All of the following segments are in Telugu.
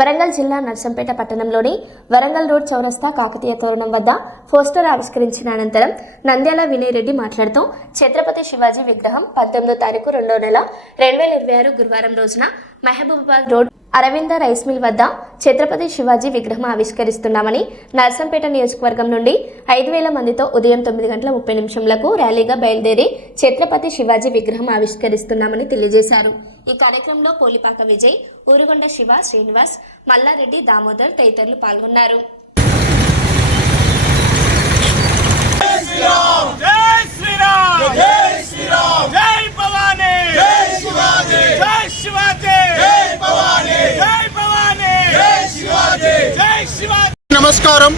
వరంగల్ జిల్లా నర్సంపేట పట్టణంలోని వరంగల్ రోడ్ చౌరస్తా కాకతీయ తోరణం వద్ద పోస్టర్ ఆవిష్కరించిన అనంతరం నంద్యాల వినయ్ రెడ్డి మాట్లాడుతూ ఛత్రపతి శివాజీ విగ్రహం 18వ తారీఖు 2వ నెల 2026 గురువారం రోజున Mahabubabad road Aravinda rice mill వద్ద ఛత్రపతి శివాజీ విగ్రహం ఆవిష్కరిస్తున్నామని, నర్సంపేట నియోజకవర్గం నుండి 5,000 మందితో ఉదయం 9:30 ర్యాలీగా బయలుదేరి ఛత్రపతి శివాజీ విగ్రహం ఆవిష్కరిస్తున్నామని తెలియజేశారు. ఈ కార్యక్రమంలో పోలిపాక విజయ్, ఊరుగొండ శివ, శ్రీనివాస్, మల్లారెడ్డి, దామోదర్ తదితరులు పాల్గొన్నారు. నమస్కారం.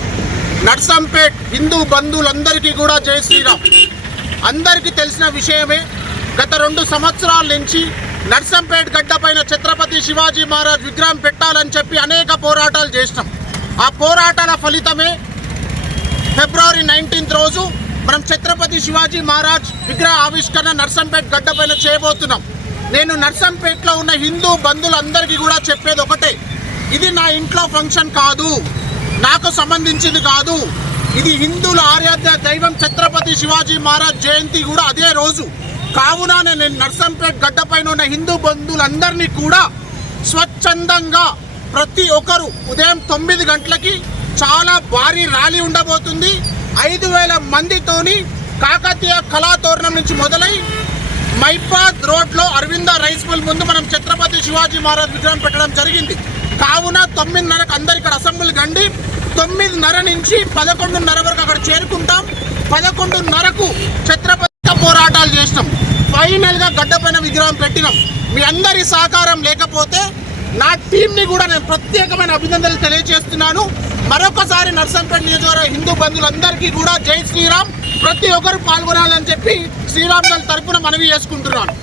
నర్సంపేట్ హిందూ బంధువులందరికీ కూడా జై శ్రీరామ్. అందరికీ తెలిసిన విషయమే, గత 2 సంవత్సరాల నుంచి నర్సంపేట్ గడ్డపైన ఛత్రపతి శివాజీ మహారాజ్ విగ్రహం పెట్టాలని చెప్పి అనేక పోరాటాలు చేసినాం. ఆ పోరాటాల ఫలితమే ఫిబ్రవరి 19 రోజు మనం ఛత్రపతి శివాజీ మహారాజ్ విగ్రహ ఆవిష్కరణ నర్సంపేట్ గడ్డపైన చేయబోతున్నాం. నేను నర్సంపేట్లో ఉన్న హిందూ బంధువులందరికీ కూడా చెప్పేది ఒకటే, ఇది నా ఇంట్లో ఫంక్షన్ కాదు, నాకు సంబంధించింది కాదు. ఇది హిందువుల ఆరాధ్య దైవం ఛత్రపతి శివాజీ మహారాజ్ జయంతి కూడా అదే రోజు. కావున నేను నర్సంపేట్ గడ్డపైన ఉన్న హిందూ బంధువులందరినీ కూడా స్వచ్ఛందంగా ప్రతి ఒక్కరు ఉదయం 9 గంటలకి చాలా భారీ ర్యాలీ ఉండబోతుంది. 5,000 మందితోని కాకతీయ కళాతోరణం నుంచి మొదలై మైబాద్ రోడ్లో అరవింద రైస్ మిల్ ముందు మనం ఛత్రపతి శివాజీ మహారాజ్ విగ్రహం పెట్టడం జరిగింది. కావున 9:30కు అందరు ఇక్కడ అసెంబ్లీ కండి. 9:30 నుంచి 11:30 వరకు అక్కడ చేరుకుంటాం. 11:30కు ఛత్రపతి పోరాటాలు చేసినాం. ఫైనల్గా గడ్డపైన విగ్రహం పెట్టినాం. మీ అందరి సహకారం లేకపోతే నా టీంని కూడా నేను ప్రత్యేకమైన అభినందనలు తెలియజేస్తున్నాను. మరొకసారి నర్సంపేట నియోజకవర్గ హిందూ బంధువులందరికీ కూడా జై శ్రీరామ్. ప్రతి ఒక్కరు పాల్గొనాలని చెప్పి శ్రీరామ్ తరపున మనవి చేసుకుంటున్నాను.